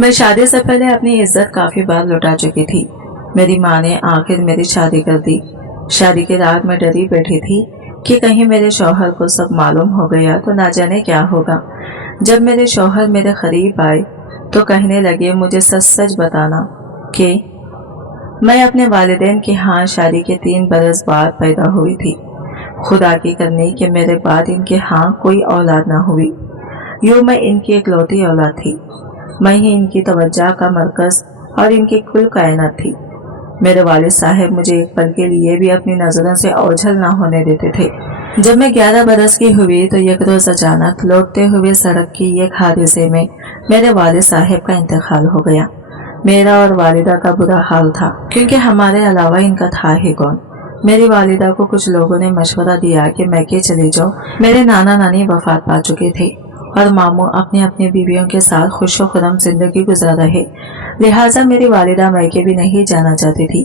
मैं शादी से पहले अपनी इज्जत काफी बार लुटा चुकी थी। मेरी माँ ने आखिर मेरी शादी कर दी। शादी की रात में डरी बैठी थी कि कहीं मेरे शौहर को सब मालूम हो गया तो ना जाने क्या होगा। जब मेरे शौहर मेरे करीब आए तो कहने लगे मुझे सच सच बताना कि मैं अपने वालिदैन के यहाँ शादी के 3 बरस बाद पैदा हुई थी। खुदा की करनी कि मेरे बाद इनके यहाँ कोई औलाद ना हुई। यूँ मैं इनकी इकलौती औलाद थी। मैं ही इनकी तवज्जो का मरकज और इनकी कुल कायनात थी। मेरे वालिद साहब मुझे एक पल के लिए भी अपनी नजरों से ओझल ना होने देते थे। जब मैं 11 बरस की हुई तो एक रोज अचानक लौटते हुए सड़क की एक हादसे में मेरे वालिद साहब का इंतकाल हो गया। मेरा और वालिदा का बुरा हाल था क्योंकि हमारे अलावा इनका था ही कौन। मेरी वालिदा को कुछ लोगों ने मशवरा दिया कि मैके चले जाओ। मेरे नाना नानी वफात पा चुके थे और मामू अपनी अपनी बीवियों के साथ खुशो खुरम जिंदगी गुजार रहे। लिहाजा मेरी वालिदा मैके भी नहीं जाना चाहती थी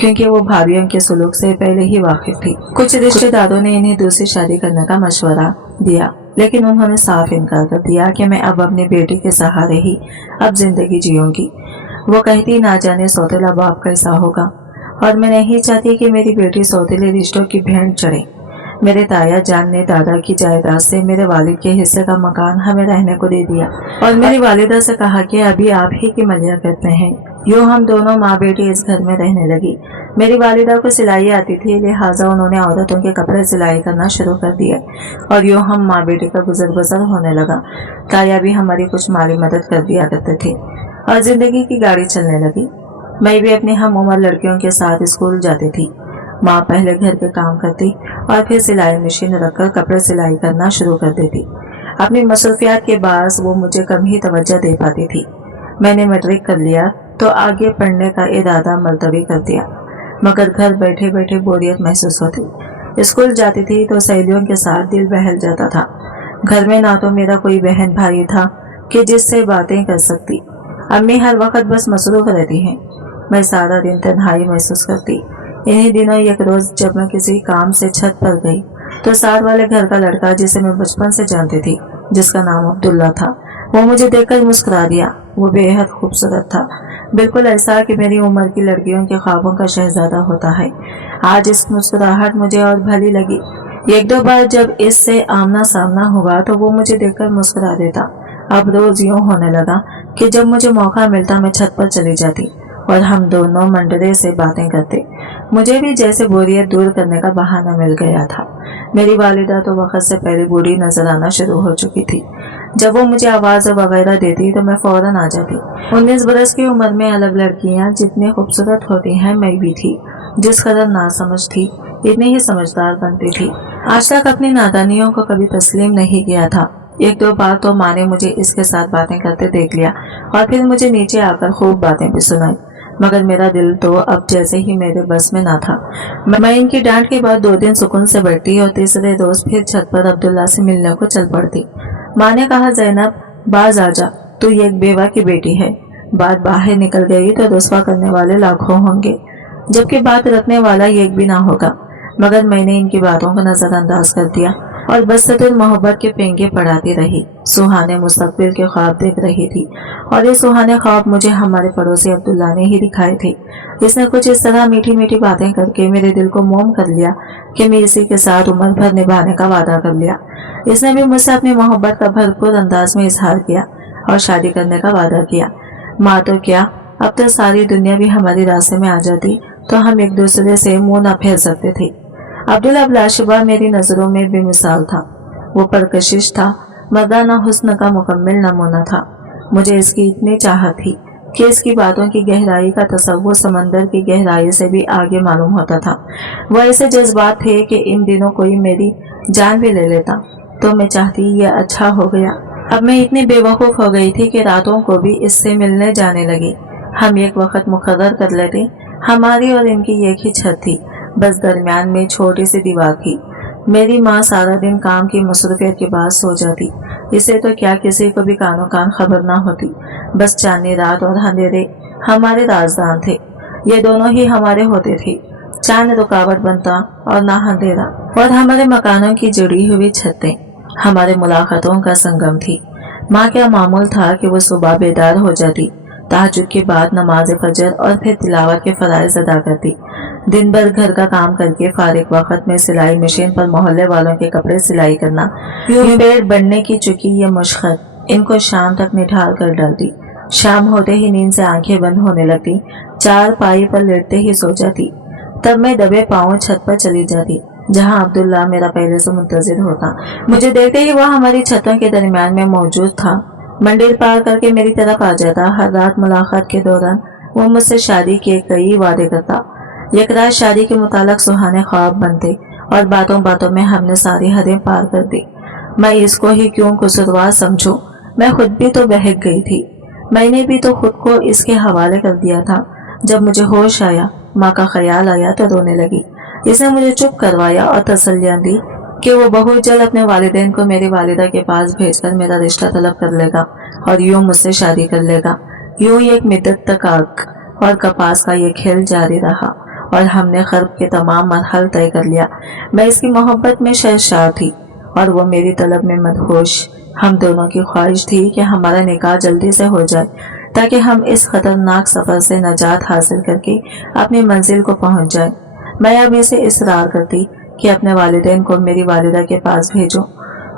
क्योंकि वो भाभियों के सुलूक से पहले ही वाकिफ थी। कुछ रिश्तेदारों ने इन्हें दूसरी शादी करने का मशवरा दिया लेकिन उन्होंने साफ इनकार कर दिया कि मैं अब अपनी बेटी के सहारे ही अब जिंदगी जीऊंगी। वो कहती ना जाने सौतेला बाप कैसा होगा और मैं नहीं चाहती कि मेरी बेटी सौतेले रिश्तों की भेंट चढ़े। मेरे ताया जान ने दादा की जायदाद से मेरे वालिद के हिस्से का मकान हमें रहने को दे दिया और मेरी वालिदा से कहा कि अभी आप ही की मलिया करते हैं। यूँ हम दोनों माँ बेटी इस घर में रहने लगी। मेरी वालिदा को सिलाई आती थी, लिहाजा उन्होंने औरतों के कपड़े सिलाई करना शुरू कर दिए और यूँ हम माँ बेटी का गुजर बसर होने लगा। ताया भी हमारी कुछ माली मदद कर दिया करते थे और जिंदगी की गाड़ी चलने लगी। मैं भी अपनी हम उम्र लड़कियों के साथ स्कूल जाती थी। माँ पहले घर के काम करती और फिर सिलाई मशीन रखकर कपड़े सिलाई करना शुरू कर देती। अपनी मसरूफियात के बायस वो मुझे कम ही तवज्जो दे पाती थी। मैंने मैट्रिक कर लिया तो आगे पढ़ने का इरादा मुलतवी कर दिया, मगर घर बैठे बैठे बोरियत महसूस होती। स्कूल जाती थी तो सहेलियों के साथ दिल बहल जाता था। घर में ना तो मेरा कोई बहन भाई था कि जिससे बातें कर सकती। अम्मी हर वक्त बस मसरूफ रहती हैं। मैं सारा दिन तन्हाई महसूस करती। इन्हीं दिनों एक रोज जब मैं किसी काम से छत पर गई तो साथ वाले घर का लड़का जिसे मैं बचपन से जानती थी, जिसका नाम अब्दुल्ला था, वो मुझे देखकर मुस्कुरा दिया। वो बेहद खूबसूरत था, बिल्कुल ऐसा कि मेरी उम्र की लड़कियों के ख्वाबों का शहजादा होता है। आज इस मुस्कुराहट मुझे और भली लगी। 1-2 बार जब इससे आमना सामना हुआ तो वो मुझे देखकर मुस्कुरा देता। अब रोज यूं होने लगा कि जब मुझे मौका मिलता मैं छत पर चली जाती और हम दोनों मंडरे से बातें करते। मुझे भी जैसे बोरियत दूर करने का बहाना मिल गया था। मेरी वालिदा तो वक्त से पहले बूढ़ी नजर आना शुरू हो चुकी थी। जब वो मुझे आवाज वगैरह देती तो मैं फौरन आ जाती। 19 बरस की उम्र में अलग लड़कियां जितनी खूबसूरत होती हैं मैं भी थी। जिस कदर नासमझ थी इतनी ही समझदार बनती थी। आज तक अपनी नादानियों को कभी तस्लीम नहीं किया था। 1-2 बार तो माँ ने मुझे इसके साथ बातें करते देख लिया और फिर मुझे नीचे आकर खूब बातें भी सुनाई, मगर मेरा दिल तो अब जैसे ही मेरे बस में ना था। मैं इनकी डांट के बाद 2 दिन सुकून से बैठती और तीसरे रोज फिर छत पर अब्दुल्ला से मिलने को चल पड़ती। माँ ने कहा, ज़ैनब बाज आजा, तू एक बेवा की बेटी है। बात बाहर निकल गई तो रुस्वा करने वाले लाखों होंगे, जबकि बात रखने वाला एक भी ना होगा। मगर मैंने इनकी बातों को नजरअंदाज कर दिया और बदसतूर मोहब्बत के पेंगे पढ़ाती रही। सुहाने मुस्तकबिल के ख्वाब देख रही थी और ये सुहाने ख्वाब मुझे हमारे पड़ोसी अब्दुल्ला ने ही दिखाए थे। इसने कुछ इस तरह मीठी मीठी बातें करके मेरे दिल को मोम कर लिया कि मैं इसी के साथ उम्र भर निभाने का वादा कर लिया। इसने भी मुझसे अपनी मोहब्बत का भरपूर अंदाज में इजहार किया और शादी करने का वादा किया। माँ तो क्या, अब तो सारी दुनिया भी हमारी रास्ते में आ जाती तो हम एक दूसरे से मुंह न फेर सकते थे। अब्दुल्ला लाशबा मेरी नजरों में बेमिसाल था। वो परकशिश था, मर्दाना हुस्न का मुकम्मल नमूना था। मुझे इसकी इतनी चाहत थी कि इसकी बातों की गहराई का तसव्वुर समंदर की गहराई से भी आगे मालूम होता था। वो ऐसे जज्बात थे कि इन दिनों कोई मेरी जान भी ले लेता तो मैं चाहती ये अच्छा हो गया। अब मैं इतनी बेवकूफ हो गई थी कि रातों को भी इससे मिलने जाने लगी। हम एक वक्त मुकर्रर कर लेते। हमारी और इनकी एक ही छत थी, बस दरमियान में छोटी सी दीवार थी। मेरी माँ सारा दिन काम की मसरूफियत के बाद सो जाती। इसे तो क्या किसी को भी कानो कान खबर ना होती। बस चांदनी रात और अंधेरे हमारे राजदान थे। ये दोनों ही हमारे होते थे। चांद रुकावट बनता और ना अंधेरा। और हमारे मकानों की जुड़ी हुई छतें हमारे मुलाकातों का संगम थी। माँ का मामूल था कि वो सुबह बेदार हो जाती, तहज्जुद के बाद नमाज फजर और फिर तिलावत के फराइज अदा करती। दिन भर घर का काम करके फारिग वक्त में सिलाई मशीन पर मोहल्ले वालों के कपड़े सिलाई करना, यूं पेड़ बढ़ने की चुकी ये मशक्कत इनको शाम तक निठार कर डालती। शाम होते ही नींद से आंखें बंद होने लगती, चार पाई पर लेटते ही सो जाती। तब मैं दबे पांव छत पर चली जाती, जहां अब्दुल्ला मेरा पहले से मुंतजिर होता। मुझे देखते ही वह हमारी छतों के दरमियान में मौजूद था। मंदिर पार करके मेरी तरफ आ जाता। हर रात मुलाकात के दौरान वो मुझसे शादी के कई वादे करता। एक रात शादी के मुतालिक सुहाने ख्वाब बनते और बातों बातों में हमने सारी हदें पार कर दी। मैं इसको ही क्यों कसूरवार समझूं, मैं खुद भी तो बहक गई थी। मैंने भी तो खुद को इसके हवाले कर दिया था। जब मुझे होश आया, माँ का ख्याल आया तो रोने लगी। इसने मुझे चुप करवाया और तसल्लियां दी कि वो बहुत जल्द अपने वालिदैन को मेरी वालिदा के पास भेजकर मेरा रिश्ता तलब कर लेगा और यूं मुझसे शादी कर लेगा। यूं एक मुद्दत तक आग और कपास का ये खेल जारी रहा और हमने खर्ब के तमाम मरहल तय कर लिया। मैं इसकी मोहब्बत में शर्मसार थी और वो मेरी तलब में मदहोश। हम दोनों की ख्वाहिश थी कि हमारा निकाह जल्दी से हो जाए ताकि हम इस खतरनाक सफर से नजात हासिल करके अपनी मंजिल को पहुंच जाए। मैं अब इसे इसरार करती कि अपने वालिदैन को मेरी वालिदा के पास भेजो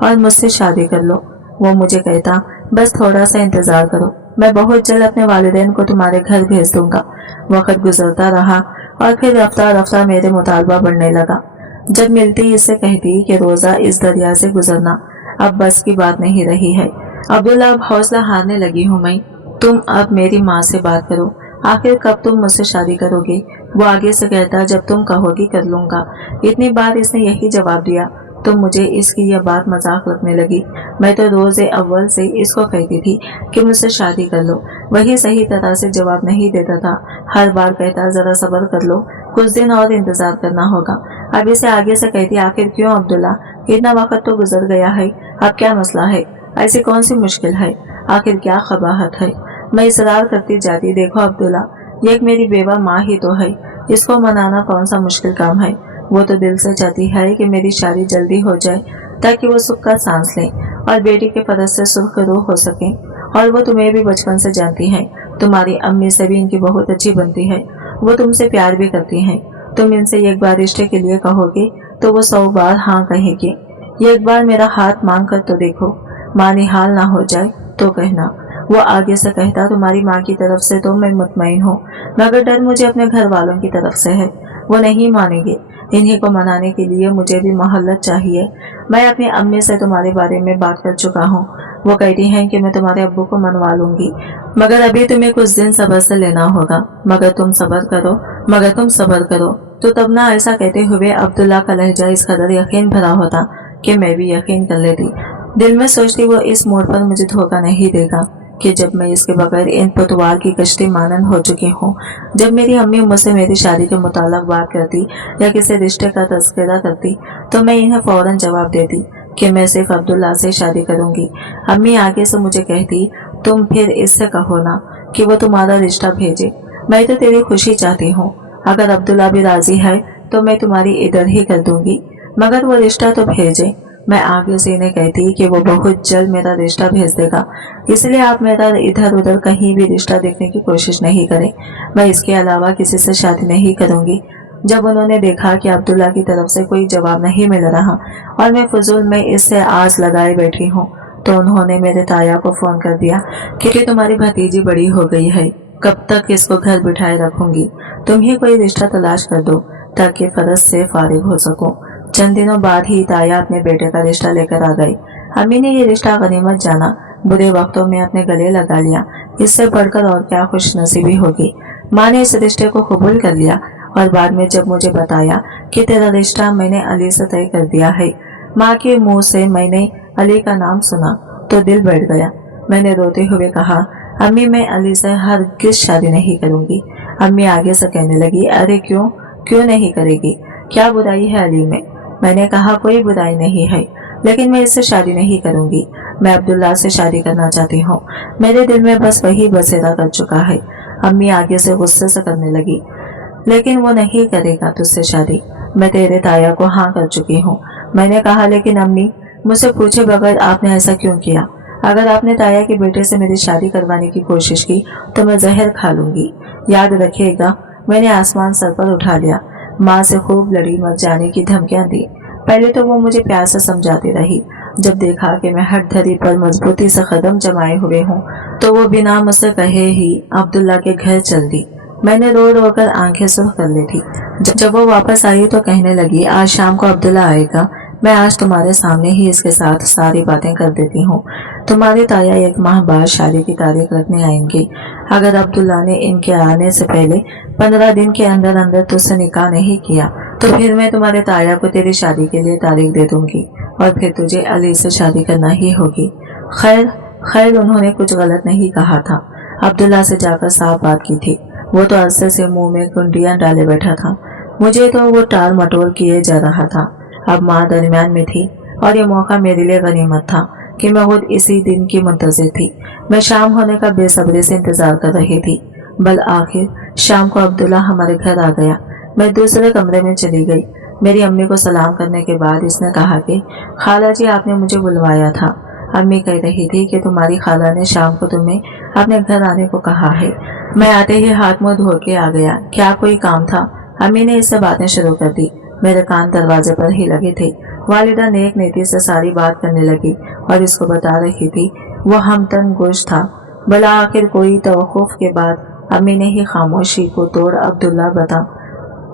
और मुझसे शादी कर लो। वो मुझे कहता, बस थोड़ा सा इंतजार करो, मैं बहुत जल्द अपने वालिदैन को तुम्हारे घर भेज दूंगा। वक्त गुजरता रहा और फिर रफ्ता रफ्ता मेरे मुतालबा बढ़ने लगा। जब मिलती इससे कहती कि रोजा इस दरिया से गुजरना अब बस की बात नहीं रही है। अब्दुल्ला, अब हौसला हारने लगी हूँ मैं, तुम अब मेरी माँ से बात करो, आखिर कब तुम मुझसे शादी करोगे? वो आगे से कहता, जब तुम कहोगी कर लूंगा। इतनी बार इसने यही जवाब दिया तो मुझे इसकी यह बात मजाक लगने लगी। मैं तो रोजे अव्वल से इसको कहती थी कि मुझसे शादी कर लो, वही सही तरह से जवाब नहीं देता था। हर बार कहता, जरा सब्र कर लो, कुछ दिन और इंतजार करना होगा। अब इसे आगे से कहती, आखिर क्यों अब्दुल्ला, इतना वक्त तो गुजर गया है, अब क्या मसला है? ऐसी कौन सी मुश्किल है? आखिर क्या खबाहत है? मैं इसरार करती जाती, देखो अब्दुल्ला, एक मेरी बेवा माँ ही तो है, इसको मनाना कौन सा मुश्किल काम है। वो तो दिल से चाहती है कि मेरी शादी जल्दी हो जाए ताकि वो सुख का सांस ले और बेटी के परस से सुरखरू हो सके। और वो तुम्हें भी बचपन से जानती है, तुम्हारी अम्मी से भी इनकी बहुत अच्छी बनती है, वो तुमसे प्यार भी करती हैं। तुम इनसे एक बार रिश्ते के लिए कहोगे तो वो 100 बार हाँ कहेगी। एक बार मेरा हाथ मांग कर तो देखो, माँ निहाल ना हो जाए तो कहना। वो आगे से कहता, तुम्हारी माँ की तरफ से तो मैं मुतमईन हूँ, मगर डर मुझे अपने घर वालों की तरफ से है, वो नहीं मानेंगे। इन्हीं को मनाने के लिए मुझे भी मोहल्लत चाहिए। मैं अपनी अम्मी से तुम्हारे बारे में बात कर चुका हूँ, वो कहती हैं कि मैं तुम्हारे अब्बू को मनवा लूंगी, मगर अभी तुम्हें कुछ दिन सब्र से लेना होगा। मगर तुम सब्र करो तो तब ना। ऐसा कहते हुए अब्दुल्ला का लहजा इस कदर यकीन भरा होता कि मैं भी यकीन कर लेती। दिल में सोचती, वो इस मोड़ पर मुझे धोखा नहीं देगा कि जब मैं इसके बगैर इन पतवार की कश्ती मानन हो चुकी हूँ। जब मेरी अम्मी मुझसे मेरी शादी के मुताल्लिक बात करती या किसी रिश्ते का तज़किरा करती तो मैं इन्हें फौरन जवाब देती कि मैं सिर्फ अब्दुल्ला से शादी करूंगी। अम्मी आगे से मुझे कहती, तुम फिर इससे कहो ना कि वो तुम्हारा रिश्ता भेजे, मैं तो तेरी खुशी चाहती हूँ। अगर अब्दुल्ला भी राजी है तो मैं तुम्हारी इधर ही कर दूंगी, मगर वो रिश्ता तो भेजे। मैं आगे से इन्हें कहती कि वो बहुत जल्द मेरा रिश्ता भेज देगा, इसलिए आप मेरा इधर उधर कहीं भी रिश्ता देखने की कोशिश नहीं करें। मैं इसके अलावा किसी से शादी नहीं करूंगी। जब उन्होंने देखा कि अब्दुल्ला की तरफ से कोई जवाब नहीं मिल रहा और मैं फजूल में इससे आस लगाए बैठी हूँ, तो उन्होंने मेरे ताया को फोन कर दिया कि तुम्हारी भतीजी बड़ी हो गई है, कब तक इसको घर बिठाए रखूंगी, तुम ही कोई रिश्ता तलाश कर दो ताकि फर्ज से फारिग हो सको। चंद दिनों बाद ही ताया अपने बेटे का रिश्ता लेकर आ गई। अम्मी ने ये रिश्ता गनीमत जाना, बुरे वक्तों में अपने गले लगा लिया। इससे बढ़कर और क्या खुश नसीबी होगी। माँ ने इस रिश्ते को कबूल कर लिया और बाद में जब मुझे बताया कि तेरा रिश्ता मैंने अली से तय कर दिया है, माँ के मुंह से मैंने अली का नाम सुना तो दिल बैठ गया। मैंने रोते हुए कहा, अम्मी मैं अली से हरगिज़ शादी नहीं करूंगी। अम्मी आगे से कहने लगी, अरे क्यों नहीं करेगी, क्या बुराई है अली में? मैंने कहा, कोई बुराई नहीं है, लेकिन मैं इससे शादी नहीं करूंगी। मैं अब्दुल्ला से शादी करना चाहती हूँ, मेरे दिल में बस वही बसेरा कर चुका है। अम्मी आगे से गुस्से से करने लगी, लेकिन वो नहीं करेगा तुझसे शादी, मैं तेरे ताया को हाँ कर चुकी हूँ। मैंने कहा, लेकिन अम्मी मुझसे पूछे बगैर आपने ऐसा क्यों किया? अगर आपने ताया के बेटे से मेरी शादी करवाने की कोशिश की तो मैं जहर खा लूंगी। याद रखिएगा। मैंने आसमान सर पर उठा लिया। माँ से खूब लड़ी, मर जाने की धमकियां दी। पहले तो वो मुझे प्यार से समझाती रही। जब देखा कि मैं हट धरी पर मजबूती से कदम जमाए हुए हूँ तो वो बिना मुझसे कहे ही अब्दुल्ला के घर चल दी। मैंने रो रो कर आंखें सुर्ख कर ली थी। जब वो वापस आई तो कहने लगी, आज शाम को अब्दुल्ला आएगा। मैं आज तुम्हारे सामने ही इसके साथ सारी बातें कर देती हूँ। तुम्हारे ताया 1 माह बाद शादी की तारीख रखने आएंगे। अगर अब्दुल्ला ने इनके आने से पहले 15 दिन के अंदर अंदर तुझसे निकाह नहीं किया तो फिर मैं तुम्हारे ताया को तेरी शादी के लिए तारीख दे दूंगी और फिर तुझे अली से शादी करना ही होगी। खैर खैर उन्होंने कुछ गलत नहीं कहा था। अब्दुल्ला से जाकर साफ बात की थी। वो तो अरसे से मुंह में कुंडियां डाले बैठा था। मुझे तो वो टाल मटोल किए जा रहा था। अब माँ दरमियान में थी और ये मौका मेरे लिए गनीमत था कि मैं खुद इसी दिन की मुंतजिर थी। मैं शाम होने का बेसब्री से इंतजार कर रही थी। बल आखिर शाम को अब्दुल्ला हमारे घर आ गया। मैं दूसरे कमरे में चली गई। मेरी अम्मी को सलाम करने के बाद इसने कहा कि खाला जी, आपने मुझे बुलवाया था। अम्मी कह रही थी कि तुम्हारी खाला ने शाम को तुम्हें अपने घर आने को कहा है। मैं आते ही हाथ मुंह धो के आ गया। क्या कोई काम था? अम्मी ने इससे बातें शुरू कर दी। मेरे कान दरवाजे पर ही लगे थे। वालिदा नेक नीति से सारी बात करने लगी और इसको बता रही थी वो हमतन गोश था। भला आखिर कोई तवक्कुफ के बाद अम्मी ने ही खामोशी को तोड़, अब्दुल्ला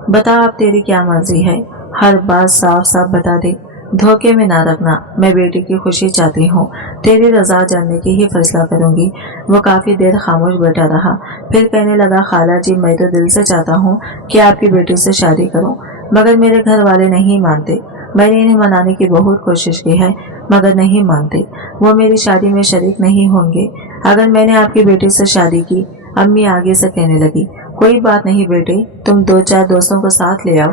बता अब तेरी क्या मर्जी है? हर बात साफ साफ बता दे, धोखे में ना रखना। मैं बेटी की खुशी चाहती हूँ, तेरी रजा जानने की ही फैसला करूंगी। वो काफी देर खामोश बैठा रहा, फिर कहने लगा, खाला जी, मैं तो दिल से चाहता हूँ कि आपकी बेटी से शादी करूँ, मगर मेरे घर वाले नहीं मानते। मैंने इन्हें मनाने की बहुत कोशिश की है मगर नहीं मानते। वो मेरी शादी में शरीक नहीं होंगे अगर मैंने आपकी बेटी से शादी की। अम्मी आगे से कहने लगी, कोई बात नहीं बेटे, तुम 2-4 दोस्तों को साथ ले आओ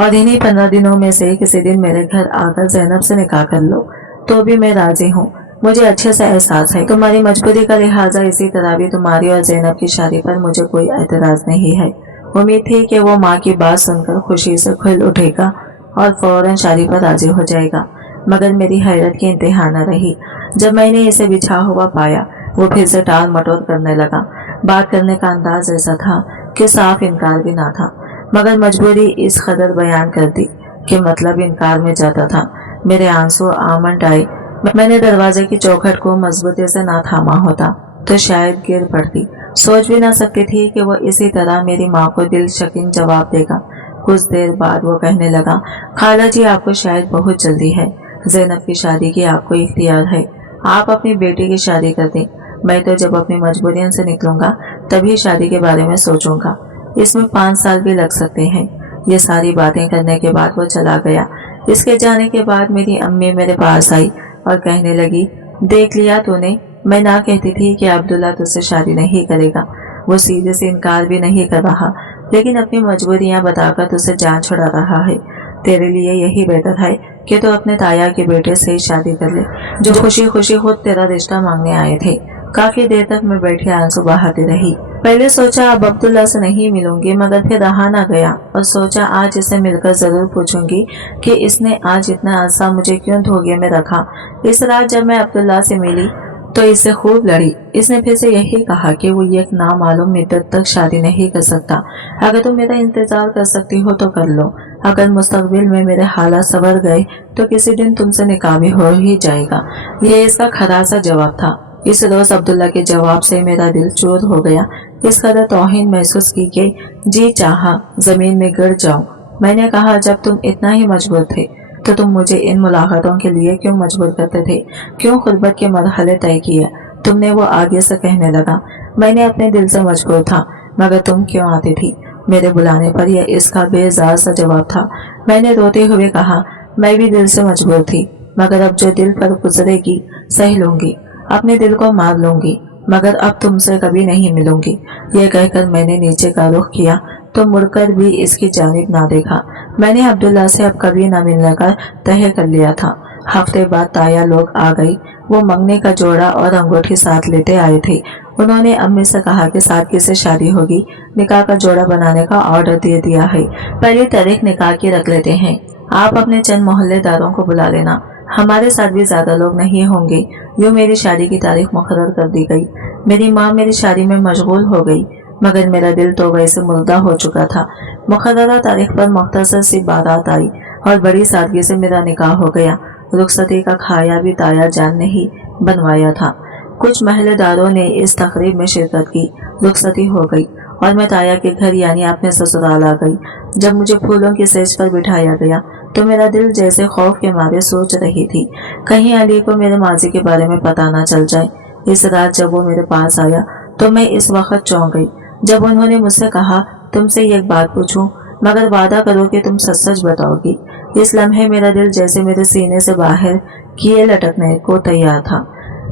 और इन्हीं 15 दिनों में से किसी दिन मेरे घर आकर जैनब से निकाह कर लो तो भी मैं राजी हूँ। मुझे अच्छे से एहसास है तुम्हारी मजबूरी का लिहाजा, इसी तरह भी तुम्हारी और जैनब की शादी पर मुझे कोई एतराज नहीं है। उम्मीद थी कि वो माँ की बात सुनकर खुशी से खुल उठेगा और फौरन शादी पर राजी हो जाएगा, मगर मेरी हैरत की इंतहा न रही जब मैंने इसे बिछा हुआ पाया। वो फिर से टाल मटोल करने लगा। बात करने का अंदाज ऐसा था कि साफ इनकार भी ना था, मगर मजबूरी इस कदर बयान कर दी कि मतलब इनकार में जाता था। मेरे आंसू आमंड आए। मैंने दरवाजे की चौखट को मजबूती से ना थामा होता तो शायद गिर पड़ती। सोच भी ना सकती थी कि वो इसी तरह मेरी माँ को दिल शकीन जवाब देगा। कुछ देर बाद वो कहने लगा, खाला जी, आपको शायद बहुत जल्दी है। जैनब की शादी की आपको इख्तियार है, आप अपनी बेटी की शादी कर दें। मैं तो जब अपनी मजबूरियों से निकलूंगा तभी शादी के बारे में सोचूंगा। इसमें 5 साल भी लग सकते हैं। ये सारी बातें करने के बाद वो चला गया। इसके जाने के बाद मेरी अम्मी मेरे पास आई और कहने लगी, देख लिया तूने, मैं ना कहती थी कि अब्दुल्ला तुझसे शादी नहीं करेगा। वो सीधे से इनकार भी नहीं कर रहा, लेकिन अपनी मजबूरियां बताकर तुझसे जान छुड़ा रहा है। तेरे लिए यही बेहतर है कि तू अपने ताया के बेटे से ही शादी कर ले, जो खुशी खुशी खुद तेरा रिश्ता मांगने आए थे। काफी देर तक मैं बैठी आंसू बहाती रही। पहले सोचा अब अब्दुल्ला से नहीं मिलूंगी, मगर फिर रहा ना गया और सोचा आज इसे मिलकर जरूर पूछूंगी कि इसने आज इतना अरसा मुझे क्यों धोखे में रखा। इस रात जब मैं अब्दुल्ला से मिली तो इससे खूब लड़ी। इसने फिर से यही कहा कि वो एक नामालूम मुद्दत तक शादी नहीं कर सकता। अगर तुम मेरा इंतजार कर सकती हो तो कर लो, अगर मुस्तकबिल में मेरे हालात संवर गए तो किसी दिन तुमसे निकाह भी हो ही जाएगा। ये इसका खरा सा जवाब था। इस रोज अब्दुल्ला के जवाब से मेरा दिल चूर हो गया। इस कदर तौहीन महसूस की कि जी चाहा जमीन में गिर जाऊं। मैंने कहा, जब तुम इतना ही मजबूर थे तो तुम मुझे इन मुलाकातों के लिए क्यों मजबूर करते थे, क्यों खुर्बत के मरहले तय किए तुमने? वो आगे से कहने लगा, मैंने अपने दिल से मजबूर था, मगर तुम क्यों आती थी मेरे बुलाने पर? यह इसका बेजार सा जवाब था। मैंने रोते हुए कहा, मैं भी दिल से मजबूर थी, मगर अब जो दिल पर गुजरेगी सह लूंगी, अपने दिल को मार लूंगी, मगर अब तुमसे कभी नहीं मिलूंगी। यह कहकर मैंने नीचे का रुख किया तो मुड़कर भी इसकी जानिब ना देखा। मैंने अब्दुल्ला से अब कभी ना मिलने का तय कर लिया था। हफ्ते बाद ताया लोग आ गई। वो मंगने का जोड़ा और अंगूठी साथ लेते आए थे। उन्होंने अम्मी से कहा कि सादगी से शादी होगी, निकाह का जोड़ा बनाने का ऑर्डर दे दिया है। पहली तारीख निकाह की रख लेते हैं, आप अपने चंद मोहल्लेदारों को बुला लेना। हमारे साथ भी ज्यादा लोग नहीं होंगे। यूँ मेरी शादी की तारीख मुकर्रर कर दी गई। मेरी माँ मेरी शादी में मशगूल हो गई, मगर मेरा दिल तो वैसे मुर्दा हो चुका था। मुकर्ररा तारीख पर मुख्तसर सी बारात आई और बड़ी सादगी से मेरा निकाह हो गया। रुखसती का खाया भी ताया जान ने ही बनवाया था। कुछ महल्लेदारों ने इस तकरीब में शिरकत की। रुखसती हो गई और मैं ताया के घर यानी अपने ससुराल आ गई। जब मुझे फूलों की सेज पर बिठाया गया तो मेरा दिल जैसे खौफ के मारे सोच रही थी, कहीं अली को मेरे माजी के बारे में पता ना चल जाए। इस रात जब वो मेरे पास आया तो मैं इस वक्त चौंक गई जब उन्होंने मुझसे कहा, तुमसे एक बात पूछूं, मगर वादा करो कि तुम सच सच बताओगी। इस लम्हे मेरा दिल जैसे मेरे सीने से बाहर किए लटकने को तैयार था।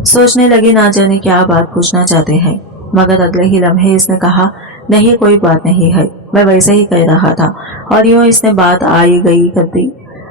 सोचने लगी ना जाने क्या बात पूछना चाहते हैं, मगर अगले ही लम्हे इसने कहा, नहीं कोई बात नहीं है। मैं वैसे ही कह रहा था और यूं इसने बात आई गई कर दी।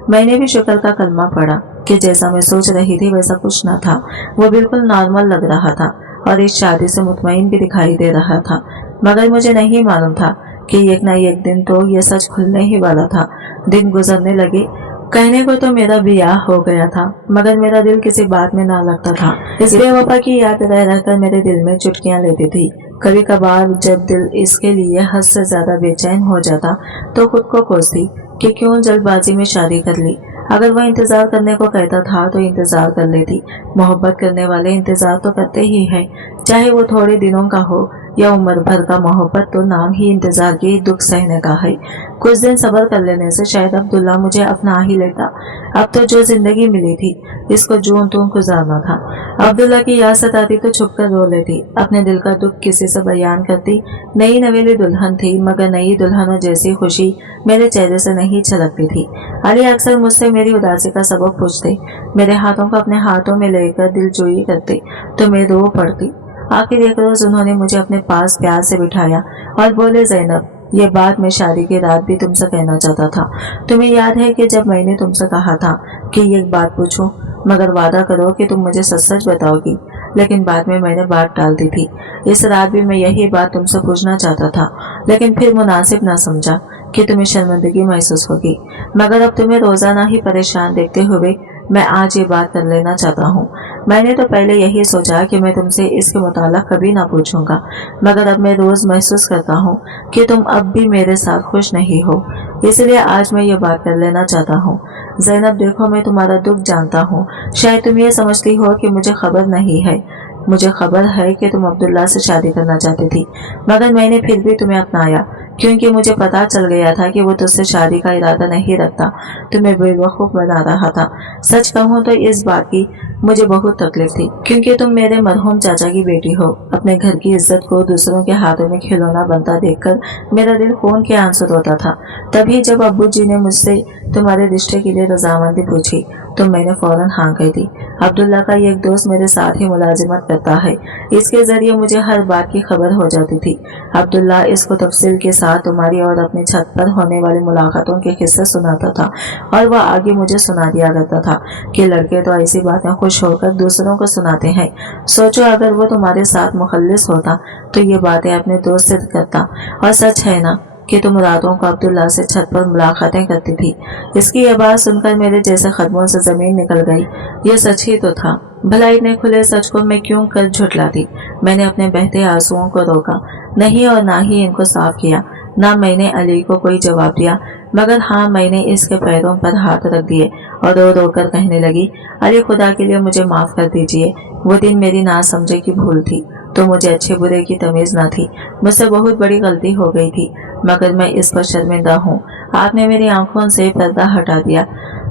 मैंने भी शुक्र का कलमा पढ़ा कि जैसा मैं सोच रही थी वैसा कुछ न था। वो बिल्कुल नॉर्मल लग रहा था और इस शादी से मुतमईन भी दिखाई दे रहा था, मगर मुझे नहीं मालूम था कि एक न एक दिन तो ये सच खुलने ही वाला था। दिन गुजरने लगे। कहने को तो मेरा ब्याह हो गया था, मगर मेरा दिल किसी बात में ना लगता था। इस बेवफा की याद रह रहकर मेरे दिल में चुटकियां लेती थी। कभी कभार जब दिल इसके लिए हद से ज्यादा बेचैन हो जाता तो खुद को कोसती कि क्यों जल्दबाजी में शादी कर ली। अगर वह इंतजार करने को कहता था तो इंतजार कर लेती। मोहब्बत करने वाले इंतजार तो करते ही हैं, चाहे वो थोड़े दिनों का हो या उम्र भर का। मोहब्बत तो नाम ही इंतजार की दुख सहने का है। कुछ दिन सब्र कर लेने से शायद अब्दुल्ला मुझे अपना ही लेता। अब तो जो जिंदगी मिली थी इसको जूं तूं गुजारना था। अब्दुल्ला की याद सताती तो छुप कर रो लेती, अपने दिल का दुख किसी से बयान करती। नई नवेली दुल्हन थी, मगर नई दुल्हनों जैसी खुशी मेरे चेहरे से नहीं छलकती थी। अली अक्सर मुझसे मेरी उदासी का सबब पूछते, मेरे हाथों को अपने हाथों में लेकर दिलजोई करते तो मैं रो पड़ती। आखिर एक रोज उन्होंने मुझे अपने पास प्यार से बिठाया और बोले, ज़ैनब, ये बात मैं शादी की रात भी तुमसे कहना चाहता था। तुम्हें याद है कि जब मैंने तुमसे कहा था कि एक बात पूछूं, मगर वादा करो कि तुम मुझे सच सच बताओगी, लेकिन बाद में मैंने बात टाल दी थी। इस रात भी मैं यही बात तुमसे पूछना चाहता था, लेकिन फिर मुनासिब ना समझा कि तुम्हें शर्मिंदगी महसूस होगी। मगर अब तुम्हें रोजाना ही परेशान देखते हुए मैं आज ये बात कर लेना चाहता हूँ। मैंने तो पहले यही सोचा कि मैं तुमसे इसके मुताल्लिक़ कभी ना पूछूंगा, मगर अब मैं रोज महसूस करता हूँ कि तुम अब भी मेरे साथ खुश नहीं हो, इसलिए आज मैं ये बात कर लेना चाहता हूँ। ज़ैनब, देखो, मैं तुम्हारा दुख जानता हूँ। शायद तुम ये समझती हो कि मुझे खबर नहीं है। मुझे खबर है कि तुम अब्दुल्ला से शादी करना चाहती थी, मगर मैंने फिर भी तुम्हें अपनाया क्योंकि मुझे पता चल गया था कि वो तुझसे शादी का इरादा नहीं रखता, तुम्हें बेवकूफ़ बना रहा था। सच कहूँ तो इस बात की मुझे बहुत तकलीफ थी, क्योंकि तुम मेरे मरहूम चाचा की बेटी हो। अपने घर की इज्जत को दूसरों के हाथों में खिलौना बनता देखकर मेरा दिल खून के आंसू रोता था। तभी जब अब्बू जी ने मुझसे तुम्हारे रिश्ते के लिए रजामंदी पूछी तो मैंने फौरन हाँ कह दी। अब्दुल्ला का एक दोस्त मेरे साथ ही मुलाजिमत करता है, इसके जरिए मुझे हर बात की खबर हो जाती थी। अब्दुल्ला इसको तफसील के साथ तुम्हारी और अपनी छत पर होने वाली मुलाकातों के किस्से सुनाता था और वह आगे मुझे सुना दिया करता था कि लड़के तो ऐसी बातें खुश होकर दूसरों को सुनाते हैं। सोचो, अगर वो तुम्हारे साथ मुखल्लिस होता तो ये बातें अपने दोस्त से करता। और सच है ना कि तुम रातों को अब्दुल्ला से छत पर मुलाकातें करती थी। इसकी यह बात सुनकर मेरे जैसे कदमों से जमीन निकल गई। ये सच ही तो था। भला इतने खुले सच को मैं क्यों कर झुठलाती। मैंने अपने बहते आंसुओं को रोका नहीं और ना ही इनको साफ किया। ना मैंने अली को कोई जवाब दिया, मगर हाँ, मैंने इसके पैरों पर हाथ रख दिए और रो रो कर कहने लगी, अली, खुदा के लिए मुझे माफ कर दीजिए। वो दिन मेरी ना समझे की भूल थी, तो मुझे अच्छे बुरे की तमीज न थी। मुझसे बहुत बड़ी गलती हो गई थी, मगर मैं इस पर शर्मिंदा हूँ। आपने मेरी आंखों से पर्दा हटा दिया।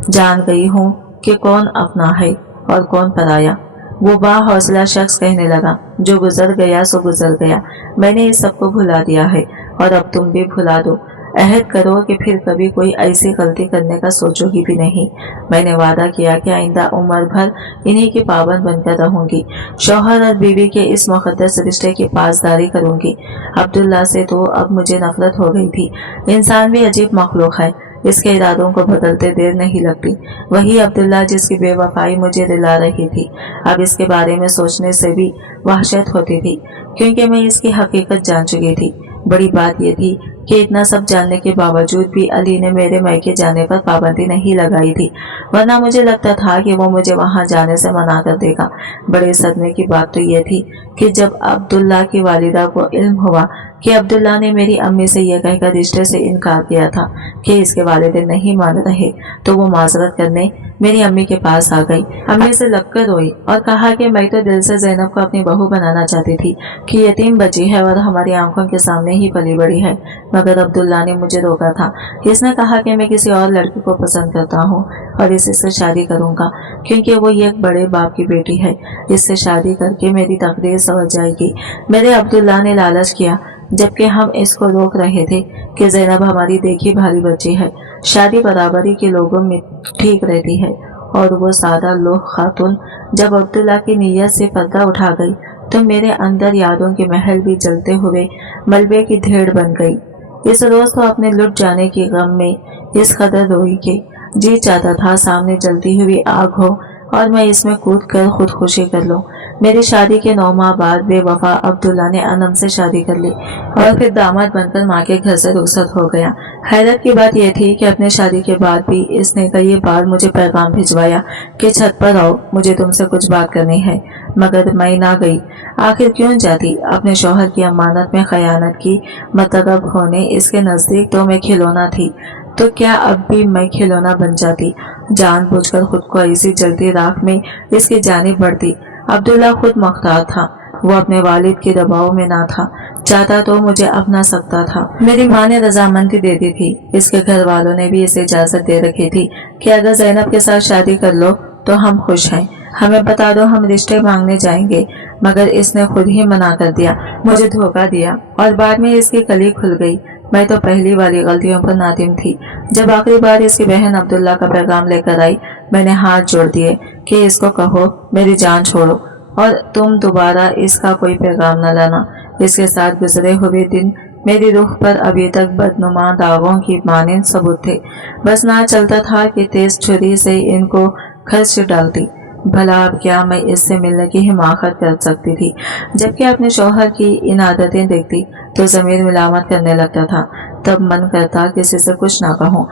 जान गई हूँ कि कौन अपना है और कौन पराया। वो बाहौसला शख्स कहने लगा, जो गुजर गया सो गुजर गया। मैंने इस सबको भुला दिया है और अब तुम भी भुला दो। अहद करो कि फिर कभी कोई ऐसी गलती करने का सोचोगी भी नहीं। मैंने वादा किया कि आइंदा उम्र भर इन्हीं की पाबंद बनकर रहूंगी। शौहर और बीवी के इस मुकद्दस रिश्ते की पासदारी करूंगी। अब्दुल्ला से तो अब मुझे नफरत हो गई थी। इंसान भी अजीब मखलूक है, इसके इरादों को बदलते देर नहीं लगती। वही अब्दुल्ला जिसकी बेवफाई मुझे रिला रही थी, अब इसके बारे में सोचने से भी वहशत होती थी, क्योंकि मैं इसकी हकीकत जान चुकी थी। बड़ी बात यह थी कि इतना सब जानने के बावजूद भी अली ने मेरे मैके जाने पर पाबंदी नहीं लगाई थी, वरना मुझे लगता था कि वो मुझे वहां जाने से मना कर देगा। बड़े सदमे की बात तो ये थी कि जब अब्दुल्ला की वालिदा को इल्म हुआ कि अब्दुल्ला ने मेरी अम्मी से यह कहकर रिश्ते से इनकार किया था कि इसके वालिदैन नहीं मान रहे, तो वो माजरत करने मेरी अम्मी के पास आ गई। अम्मी से लगकर रोई और कहा कि मैं तो दिल से ज़ैनब को अपनी बहू बनाना चाहती थी कि यतीम बची है और हमारी आंखों के सामने ही पली बड़ी है, मगर अब्दुल्ला ने मुझे रोका था। इसने कहा कि मैं किसी और लड़की को पसंद करता हूँ और इसी से शादी करूँगा क्योंकि वो एक बड़े बाप की बेटी है, इससे शादी करके मेरी तकदीर संवर जाएगी। मेरे अब्दुल्ला ने लालच किया, जबकि हम इसको रोक रहे थे कि ज़ैनब हमारी देखी भारी बच्ची है, शादी बराबरी के लोगों में ठीक रहती है। और वो सादा लोग खातून जब अब्दुल्ला की नीयत से पर्दा उठा गई तो मेरे अंदर यादों के महल भी जलते हुए मलबे की ढेर बन गई। इस रोज को अपने लुट जाने के गम में इस कदर रोई कि जी चाहता था सामने जलती हुई आग हो और मैं इसमें कूद कर खुदकुशी कर लूं। मेरी शादी के 9 माह बाद बेवफा अब्दुल्ला ने अनम से शादी कर ली और फिर दामाद बनकर माँ के घर से रुखसत हो गया। हैरत की बात यह थी कि अपने शादी के बाद भी इसने कई बार मुझे पैगाम भिजवाया कि छत पर आओ, मुझे तुमसे कुछ बात करनी है, मगर मैं ना गई। आखिर क्यों जाती? अपने शौहर की अमानत में खयानत की मतलब होने इसके नजदीक तो मैं खिलौना थी, तो क्या अब भी मैं खिलौना बन जाती? जानबूझकर खुद को ऐसी जलती राख में इसकी जानिब बढ़ती। अब्दुल्ला खुद मुख्तार था, वो अपने वालिद के दबाव में ना था, चाहता तो मुझे अपना सकता था। मेरी माँ ने रजामंदी दे दी थी, इसके घर वालों ने भी इसे इजाजत दे रखी थी कि अगर ज़ैनब के साथ शादी कर लो तो हम खुश हैं, हमें बता दो, हम रिश्ते मांगने जाएंगे। मगर इसने खुद ही मना कर दिया, मुझे धोखा दिया और बाद में इसकी कली खुल गई। मैं तो पहली वाली गलतियों पर नादिम थी। जब आखिरी बार इसकी बहन अब्दुल्ला का पैगाम लेकर आई, मैंने हाथ जोड़ दिए कि इसको कहो मेरी जान छोड़ो और तुम दोबारा इसका कोई पैगाम न लाना। इसके साथ गुजरे हुए दिन मेरी रूह पर अभी तक बदनुमा दागों की मानिंद सबूत थे। बस ना चलता था कि तेज छुरी से इनको खर्च डालती। भला अब क्या मैं इससे मिलने की हिमाकत कर सकती थी? जबकि अपने शौहर की इन आदतें देखती तो ज़मीर मिलामत करने लगता था। तब मन करता किसी से कुछ ना कहूँ।